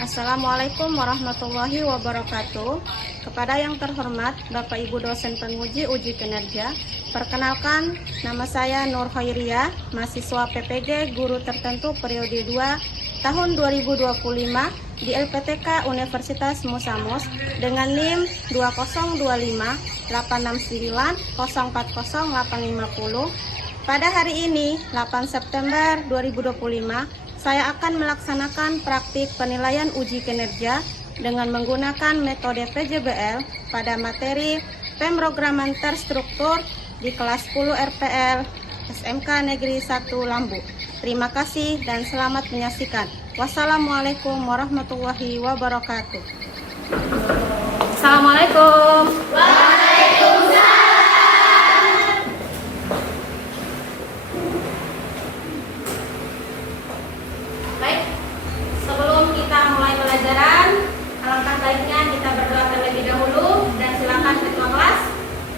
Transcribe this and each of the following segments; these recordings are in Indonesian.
Assalamualaikum warahmatullahi wabarakatuh. Kepada yang terhormat Bapak Ibu dosen penguji uji kinerja, perkenalkan nama saya Nur Khairiyah, mahasiswa PPG Guru Tertentu periode 2 tahun 2025 di LPTK Universitas Musamus dengan NIM 20258690408550. Pada hari ini, 8 September 2025, saya akan melaksanakan praktik penilaian uji kinerja dengan menggunakan metode PJBL pada materi pemrograman terstruktur di kelas 10 RPL SMK Negeri 1 Lambu. Terima kasih dan selamat menyaksikan. Wassalamualaikum warahmatullahi wabarakatuh. Assalamualaikum. Sebelum kita mulai pelajaran, alangkah baiknya kita berdoa terlebih dahulu dan silakan ketua kelas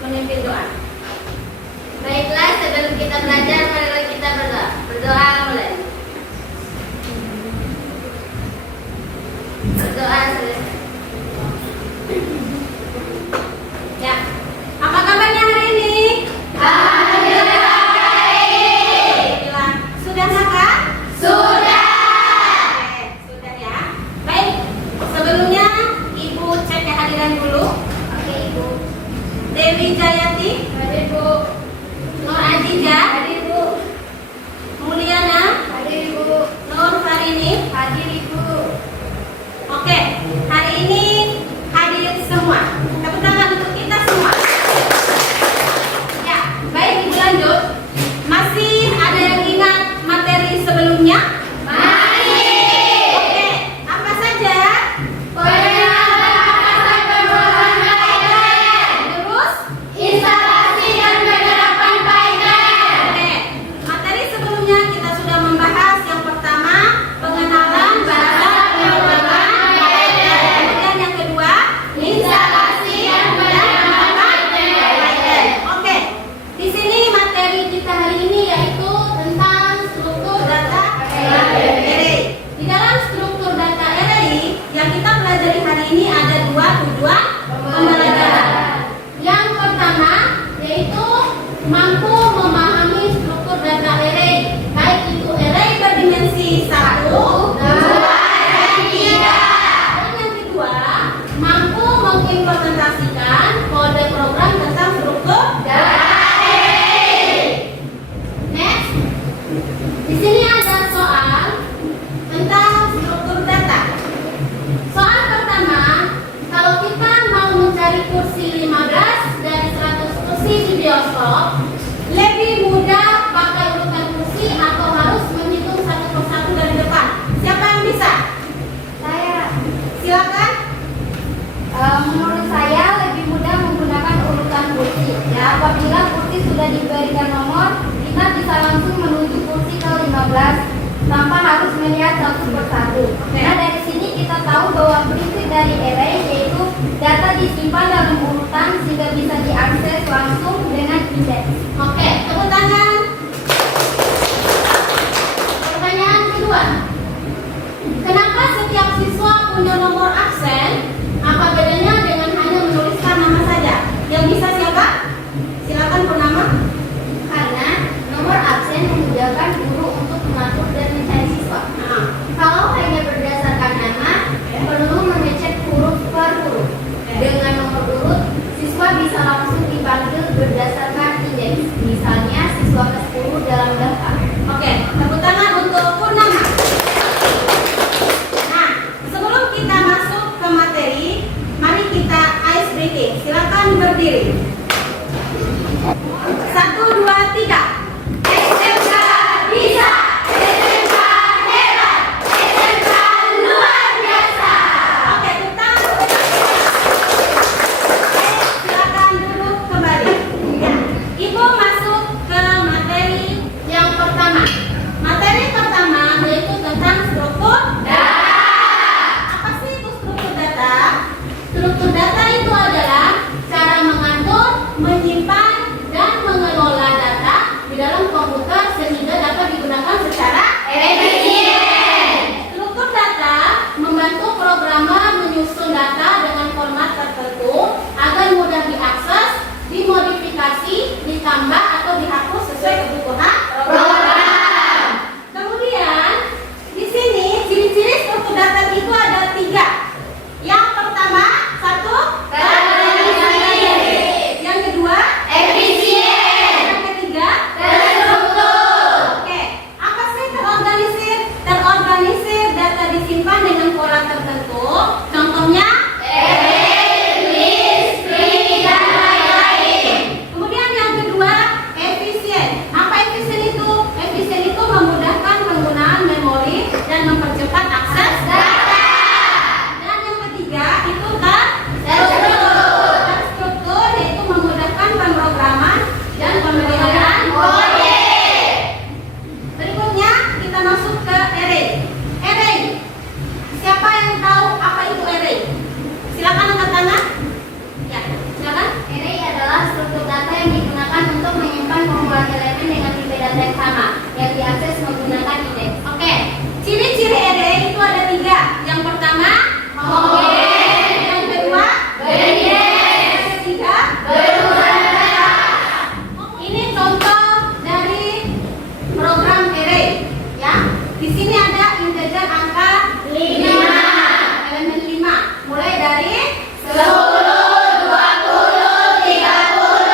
memimpin doa. Baiklah, sebelum kita belajar, mari kita berdoa. Berdoa mulai. Berdoa selesai. Ya, apa kabarnya hari ini? Alhamdulillah baik. Sudah makan? Sudah. Sudah ya. Baik, sebelumnya Ibu cek kehadiran dulu. Oke, Ibu. Dewi Jayati, Hadir, Bu. Nur Ajija, Hadir, Bu. Mulyana, Hadir, Bu. Nur Farini. Hadir, Ibu. Oke, hari ini hadirin semua. Tepuk tangan untuk kita semua. Ya, baik Ibu lanjut. Masih ada yang ingat materi sebelumnya? Oke, apa saja? Terus? Instalasi dan penerapan Python. Oke, materi sebelumnya kita sudah membahas yang pertama pengenalan bahasa pemrograman Python. Kemudian yang kedua Instalasi dan penerapan Python. Oke, di sini materi kita hari ini yaitu tentang struktur data array. Di dalam struktur data array yang kita pelajari hari ini ada dua tujuan pembelajaran. Yang pertama yaitu mampu memahami struktur data array, baik itu array berdimensi 1, 2, dan 3. Dan yang kedua, mampu mengimplementasikan kode program tentang struktur data array. Next, di sini ada soal tentang struktur data. Soal pertama, kalau kita mau mencari kursi 15 dari 100 kursi di bioskop, lebih mudah pakai urutan kursi atau harus menghitung satu persatu dari depan? Siapa yang bisa? Saya, Silakan. menurut saya lebih mudah menggunakan urutan kursi. Ya, apabila kursi sudah diberikan nomor, kita bisa langsung menuju kursi ke 15 tanpa harus melihat satu persatu. Nah, dari sini kita tahu bahwa prinsip dari array yaitu data disimpan dalam urutan sehingga bisa diakses langsung dengan indeks. Oke, tepuk tangan. Pertanyaan kedua. Kenapa setiap siswa punya nomor absen? Apa bedanya dengan hanya menuliskan nama saja? Yang bisa siapa? Silakan Purnama. Karena nomor absen memudahkan guru untuk mengatur dan mencari siswa. Nah, Kalau hanya berdasarkan nama, perlu mengecek huruf per huruf. Dengan nomor urut, siswa bisa langsung dipanggil berdasarkan indeks. Misalnya ditambah atau dihapus sesuai kebutuhan program. Kemudian di sini ciri-ciri struktur data itu ada 3. Yang pertama, 1, terorganisir. Yang kedua, efisien. Yang ketiga, terstruktur. Oke, apa sih terorganisir? Terorganisir data disimpan dengan pola tertentu. Contohnya kemudian yang kedua, efisien. Apa efisien itu? Efisien itu memudahkan penggunaan memori dan mempercepat akses data. Dan yang ketiga itu terstruktur. Terstruktur yaitu memudahkan pemrograman dan pemeliharaan kode. Berikutnya kita masuk ke array. Array. Siapa yang tahu apa itu array? Silakan angkat tangan. Ya, silakan. Array adalah struktur data yang digunakan untuk menyimpan kumpulan elemen dengan tipe data yang sama yang diakses menggunakan indeks. Oke, ciri-ciri array itu ada 3. Yang pertama, homogen. Yang kedua, berderet. Yang ketiga, berulang. Ini contoh dari program array. Ya, di sini ada integer angka 5, elemen 5, mulai dari 10, 20, 30,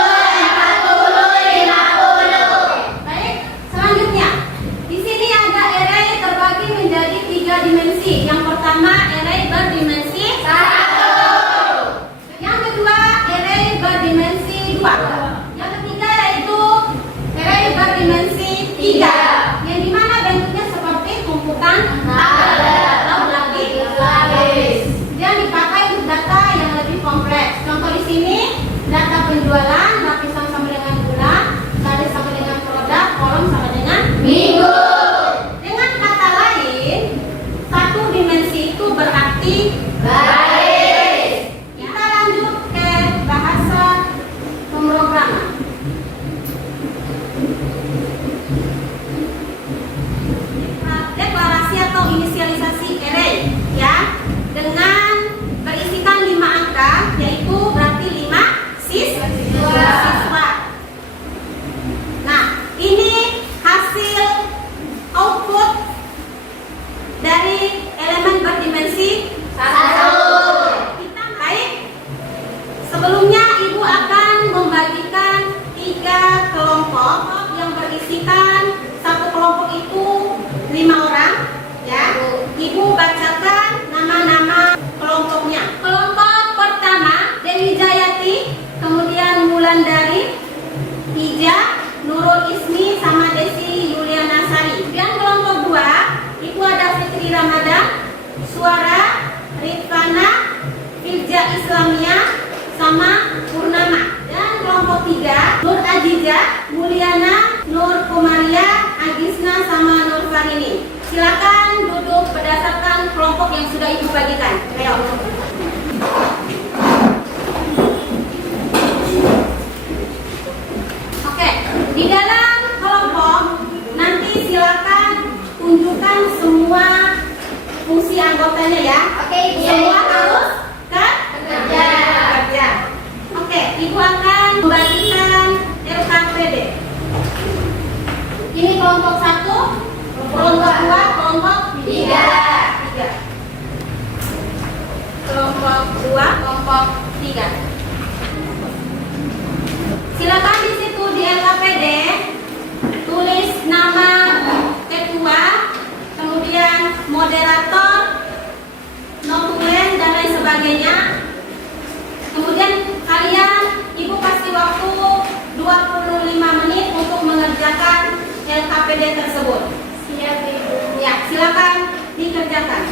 40, 50. Baik, selanjutnya di sini ada array terbagi menjadi 3 dimensi. Yang pertama, array berdimensi 1. Yang kedua, array berdimensi 2. Yang ketiga yaitu array berdimensi 3. Yang dimana bentuknya seperti tumpukan atau lapis. Dia dipakai untuk data yang lebih kompleks. Contoh di sini data penjualan, lapisan sama dengan bulan, garis sama dengan produk, kolom sama dengan minggu. Dengan kata lain, 1 dimensi itu berarti baris. Kita lanjut ke bahasa pemrograman. Deklarasi atau inisialisasi array, ya, dengan berisikan 5 angka, yaitu berarti 5 siswa. Nah, ini hasil output dari elemen berdimensi 1. Kita baik. Sebelumnya ibu akan membagikan 3 kelompok yang berisikan satu kelompok itu 5 orang, ya. Ibu bacakan nama-nama kelompoknya. Kelompok pertama Dewi Jayati, kemudian Wulandari, Ija, Nurul Ismi, sama Desi Yuliana Sari. Dan kelompok 2 Ibu ada Fitri Ramadan, Suara, Rifana, Firja Islamia, sama Purnama. Dan kelompok 3 Nur Ajiza, Mulyana, Nur Kumaria, Agisna, sama Nur Farini. Silakan duduk berdasarkan kelompok yang sudah ibu bagikan. Ayo. Oke, di dalam kelompok nanti silakan tunjukkan semua fungsi anggotanya ya. Oke, Semua harus bekerja. Oke, ibu akan membagikan LKPD. Ini kelompok 1, kelompok 2, kelompok 3. Kelompok 2, kelompok 3. Silakan di situ di LKPD tulis nama ketua, kemudian moderator, notulen dan lain sebagainya. Kemudian kalian, ibu kasih waktu 25 menit untuk mengerjakan LKPD tersebut. Siap, Ibu. Ya, silakan dikerjakan.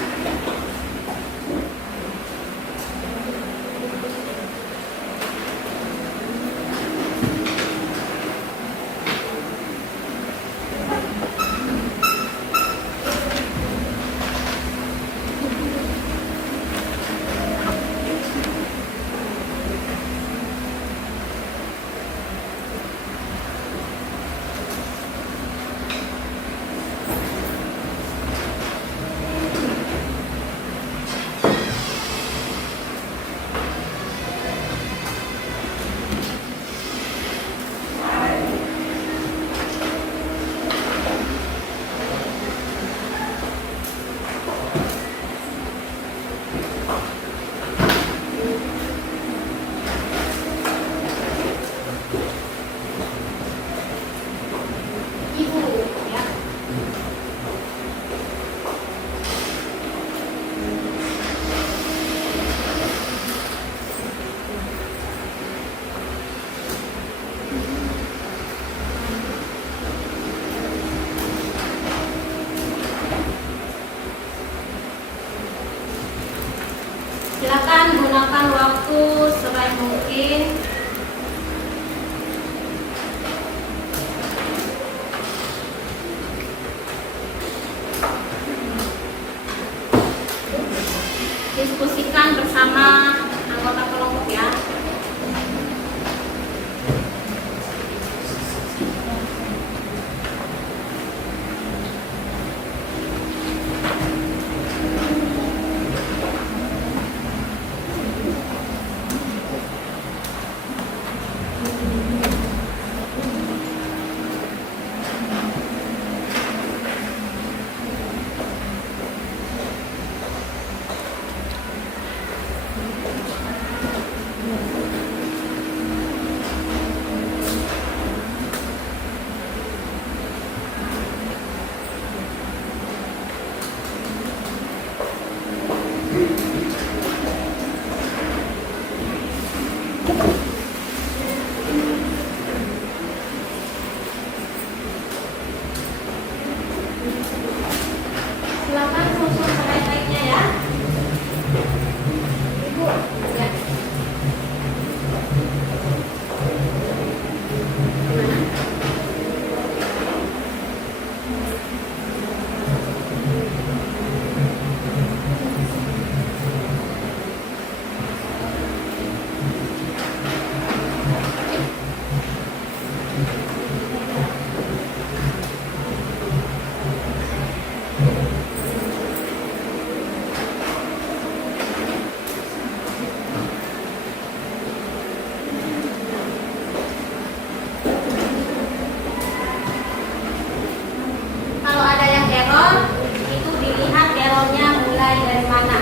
makan waktu sebaik mungkin. Diskusikan bersama anggota kelompok ya. Silakan susun sebaik-baiknya ya. Ibu, ya. Kalau ada yang error, itu dilihat errornya mulai dari mana.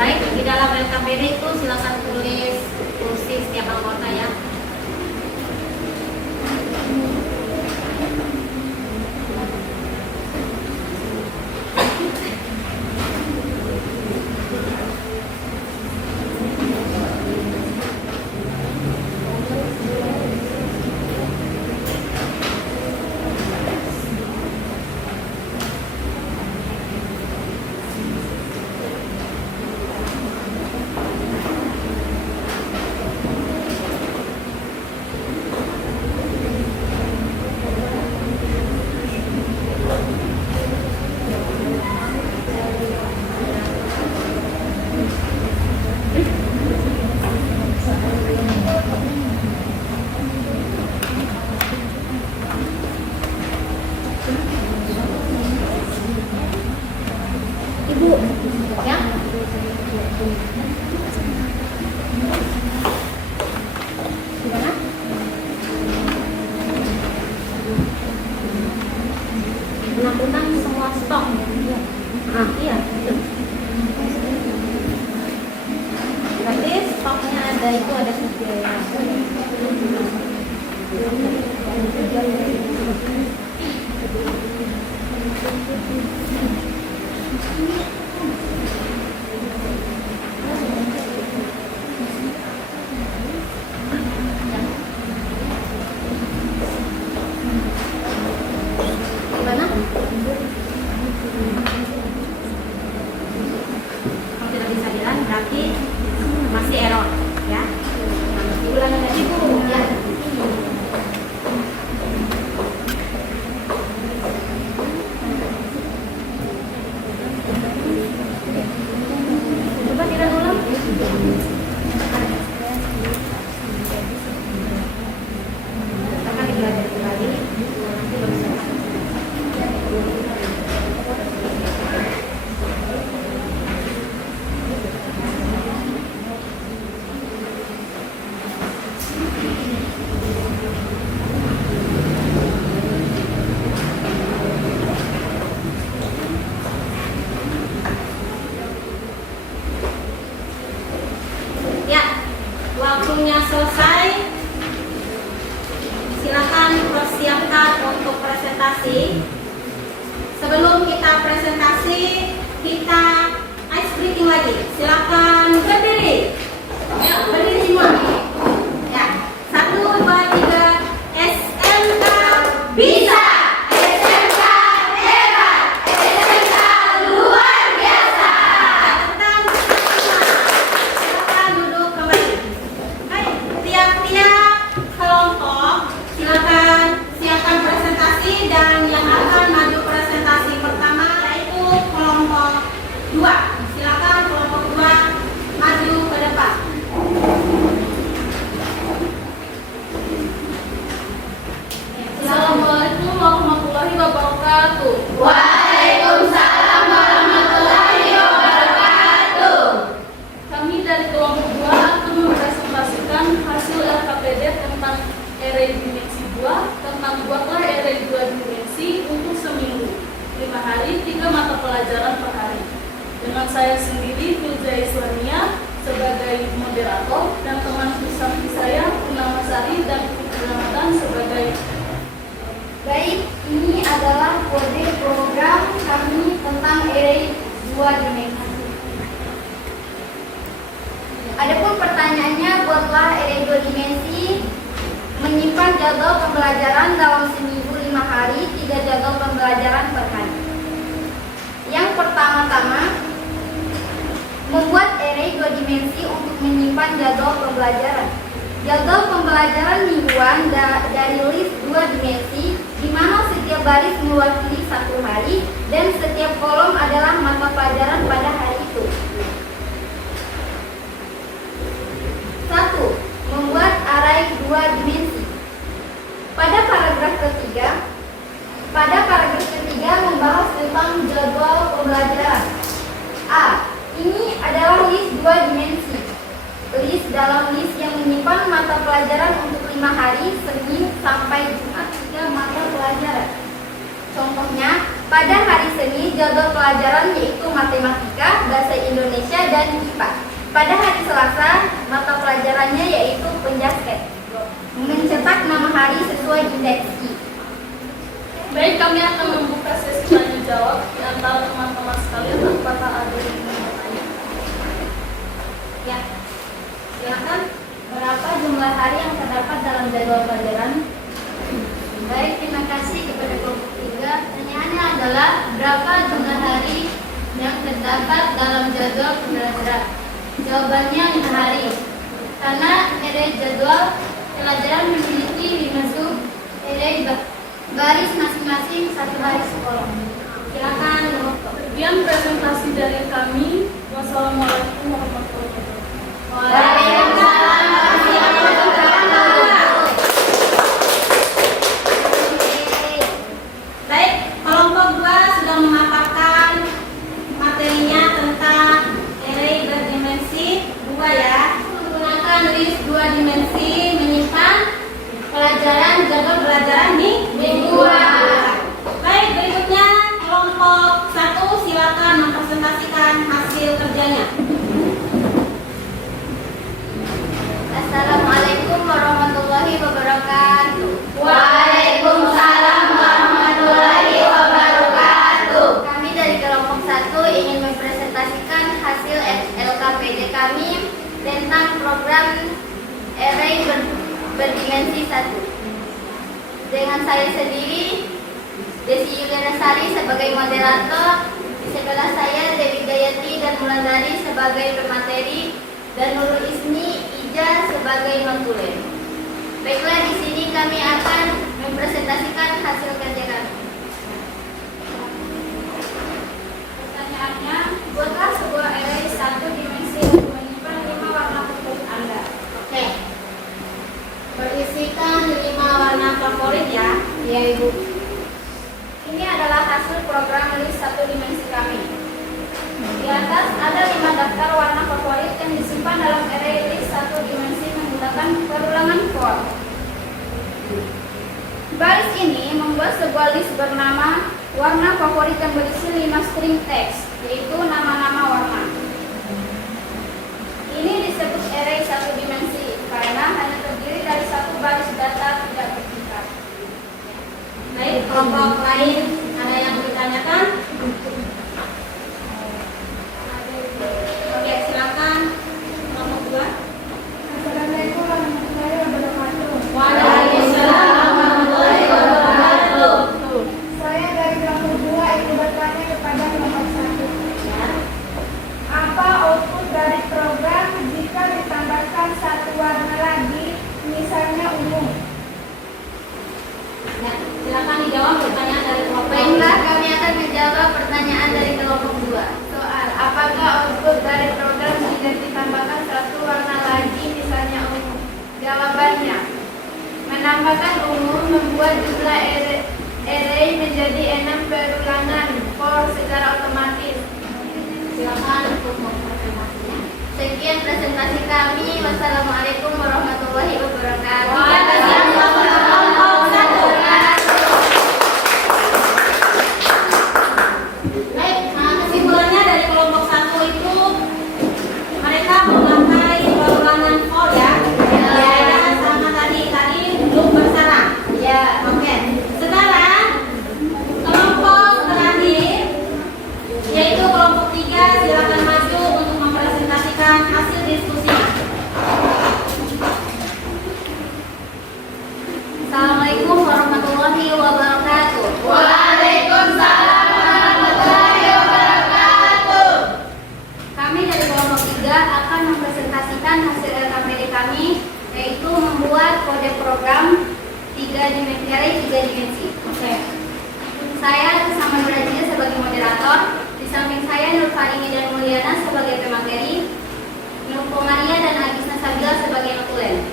Baik, di dalam LKPD itu silakan tulis kursi setiap anggota ya. Ibu, ya. Gimana? Menentukan semua stok. Iya. Berarti stoknya ada itu ada 3 ya. Gimana? Kalau tidak bisa jalan berarti masih error ya. Nah, diulangi lagi Bu ya. Coba tidak ulang. Akan dipelajari kembali. Nanti baru saya ya, waktunya selesai. Silakan persiapkan untuk presentasi. Sebelum kita presentasi, kita ice breaking lagi. Silakan berdiri. Ya, berdiri semua. Ya, 1, 2, 3. SMK bisa. SMK hebat. SMK luar biasa. Tepuk silakan duduk kembali. Hai, tiap-tiap kelompok silakan siapkan presentasi, dan yang akan maju presentasi pertama yaitu kelompok 2. Silakan kelompok 2 maju ke depan. Assalamualaikum warahmatullahi wabarakatuh. Waalaikumsalam warahmatullahi wabarakatuh. Kami dari kelompok 2 akan mempresentasikan hasil LKPD tentang array dimensi 2, tentang buatlah array 2 dimensi untuk seminggu, 5 hari, 3 mata pelajaran per hari. Dengan saya sendiri, Filza Iswania, sebagai moderator, dan teman samping saya, Purnama Sari dan Fitri Ramadan sebagai. Baik, ini adalah kode program kami tentang array 2 dimensi. Adapun pertanyaannya, buatlah array 2 dimensi, menyimpan jadwal pembelajaran dalam seminggu 5 hari, 3 jadwal pembelajaran per hari. Yang pertama-tama, membuat array 2 dimensi untuk menyimpan jadwal pembelajaran. Jadwal pembelajaran mingguan dari list 2 dimensi, di mana setiap baris mewakili 1 hari dan setiap kolom adalah mata pelajaran pada hari itu. 1. Membuat array 2 dimensi. Pada paragraf ketiga membahas tentang jadwal pembelajaran. A. Ini adalah list 2 dimensi. List dalam list yang menyimpan mata pelajaran untuk 5 hari, Senin sampai Jumat, 3 mata pelajaran. Contohnya, pada hari Senin jadwal pelajaran yaitu matematika, bahasa Indonesia, dan IPA. Pada hari Selasa, mata pelajarannya yaitu penjasket. Mencetak nama hari sesuai indeks I. Baik, kami akan membuka sesi tanya jawab di antara teman-teman sekalian. Apakah ada yang ingin bertanya? Ya, silakan. Berapa jumlah hari yang terdapat dalam jadwal pelajaran? Baik, terima kasih kepada kelompok 3. Pertanyaannya adalah berapa jumlah hari yang terdapat dalam jadwal pembelajaran? Jawabannya 5 hari. Karena array jadwal pelajaran memiliki 5 sub array baris masing-masing 1 baris kolom. Silakan. Sekian presentasi dari kami. Wassalamualaikum warahmatullahi wabarakatuh. Waalaikumsalam warahmatullahi wabarakatuh. Baik, kelompok 2 sudah memaparkan materinya tentang array berdimensi 2 ya. Menggunakan list 2 dimensi, menyimpan jadwal pelajaran di mingguan. Baik, berikutnya kelompok 1 silakan mempresentasikan hasil kerjanya. Assalamualaikum warahmatullahi wabarakatuh. Waalaikumsalam warahmatullahi wabarakatuh. Kami dari kelompok 1 berdimensi 1. Dengan saya sendiri, Desi Yuliana Sari sebagai moderator, di sebelah saya Dewi Gayati dan Mulandari sebagai pemateri, dan Nurul Ismi Ija sebagai notulen. Baiklah, di sini kami akan mempresentasikan hasil kerja kami. Pertanyaannya, buatlah sebuah array 1 dimensi untuk menyimpan 5 warna favorit Anda. Oke. Berisikan 5 warna favorit ya. Iya, Ibu. Ini adalah hasil program list 1 dimensi kami. Di atas ada 5 daftar warna favorit yang disimpan dalam array list 1 dimensi menggunakan perulangan for. Baris ini membuat sebuah list bernama warna favorit yang berisi 5 string teks, yaitu nama-nama warna. Ini disebut array 1 dimensi karena hanya terdiri dari 1 baris data tidak bertingkat. Baik, kelompok lain ada yang ditanyakan? Oke, silakan kelompok 2. Assalamualaikum warahmatullahi wabarakatuh. Waalaikumsalam warahmatullahi wabarakatuh. Saya dari kelompok 2 ingin bertanya kepada kelompok 1. Ya. Apa output dari program jika ditambahkan 1 warna lagi, misalnya ungu? Ya, silakan dijawab pertanyaan dari kelompok. Baiklah, kami akan menjawab pertanyaan dari kelompok 2. Soal, apakah output dari program jika ditambahkan 1 warna lagi, misalnya ungu? Jawabannya, menambahkan ungu membuat jumlah array menjadi 6 perulangan for secara otomatis. Silakan untuk mempresentasinya. Sekian presentasi kami. Wassalamualaikum warahmatullahi wabarakatuh. Waalaikumsalam warahmatullahi wabarakatuh. Baik, kesimpulannya dari kelompok 1 itu mereka memakai perulangan for ya. Ya, sama tadi belum bersara. Ya. Oke. Sekarang kelompok terakhir yaitu kelompok 3, silakan maju untuk mempresentasikan hasil diskusinya. Assalamualaikum warahmatullahi wabarakatuh. Waalaikumsalam warahmatullahi wabarakatuh. Kami dari kelompok 3 akan mempresentasikan hasil LKPD kami, yaitu membuat kode program 3 dimensi. Oke. Saya bersama Nur Aziza sebagai moderator, di samping saya Nur Farini dan Mulyana sebagai pemateri, Nur Komaria dan Agisna Sabila sebagai notulen.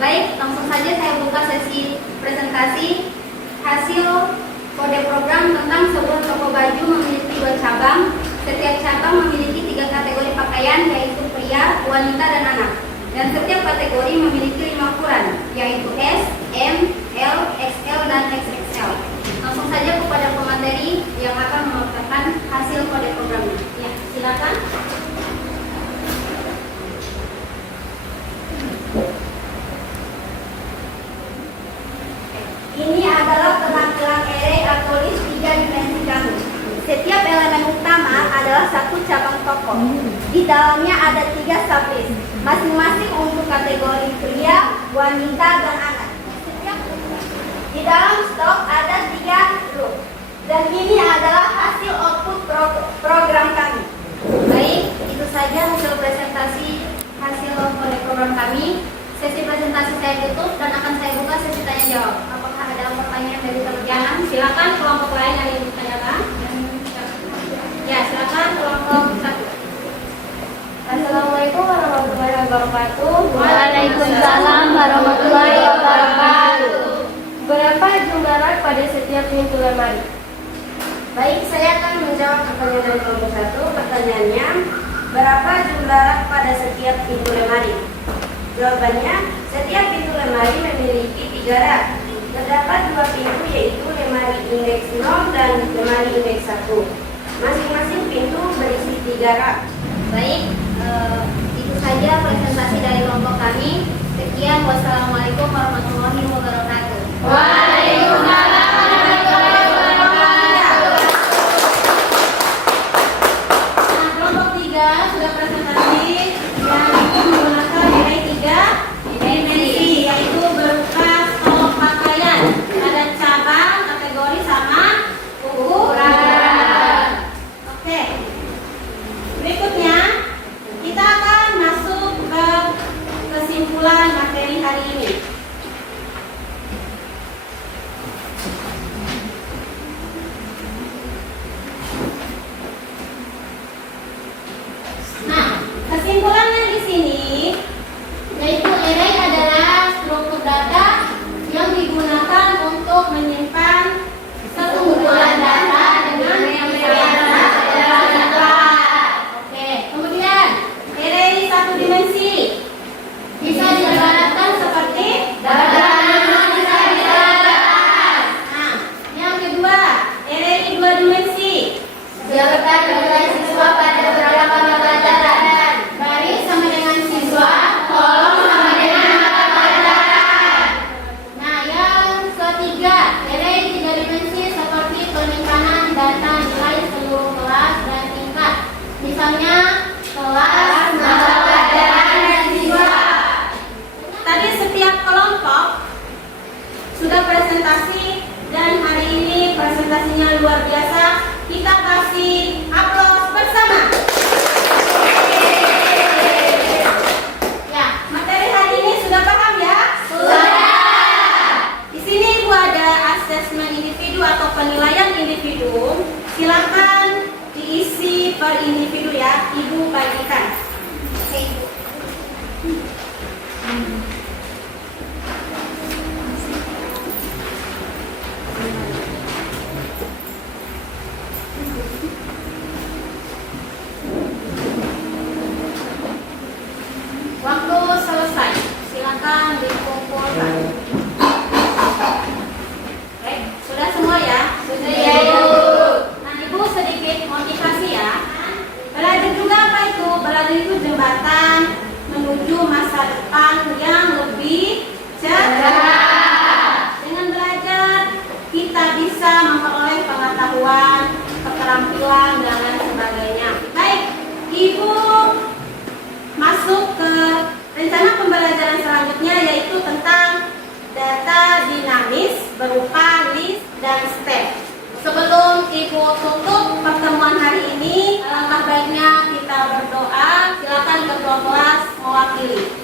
Baik, langsung saja saya buka sesi presentasi hasil kode program tentang sebuah toko baju memiliki 2 cabang. Setiap cabang memiliki 3 kategori pakaian, yaitu pria, wanita, dan anak. Dan setiap kategori memiliki 5 ukuran, yaitu S, M, L, XL, dan XXL. Langsung saja kepada pemateri yang akan memaparkan hasil kode programnya. Ya, silakan. Ini adalah penampilan array atau list 3 dimensi kami. Setiap elemen utama adalah 1 cabang toko. Di dalamnya ada 3 sublist, masing-masing untuk kategori pria, wanita, dan anak. Di dalam stok ada 3 grup. Dan ini adalah hasil output program kami. Baik, itu saja hasil presentasi hasil kode program kami. Sesi presentasi saya tutup dan akan saya buka sesi tanya jawab. Apakah ada pertanyaan dari teman-teman? Silakan kelompok lain yang ingin ditanyakan. Ya, silakan kelompok 1. Assalamualaikum warahmatullahi wabarakatuh. Waalaikumsalam warahmatullahi wabarakatuh. Berapa jumlah rak pada setiap pintu lemari? Baik, saya akan menjawab pertanyaan dari kelompok 1. Pertanyaannya, berapa jumlah rak pada setiap pintu lemari? Jawabannya, setiap pintu lemari memiliki 3 rak. Terdapat 2 pintu, yaitu lemari indeks 0 dan lemari indeks 1. Masing-masing pintu berisi 3 rak. Baik, itu saja presentasi dari kelompok kami. Sekian, wassalamualaikum warahmatullahi wabarakatuh. Waalaikumsalam warahmatullahi wabarakatuh. Nah, kelompok 3 sudah presentasi yang menggunakan array 3 dimensi, data dinamis berupa list dan step. Sebelum Ibu tutup pertemuan hari ini, alangkah baiknya kita berdoa. Silakan ketua kelas mewakili.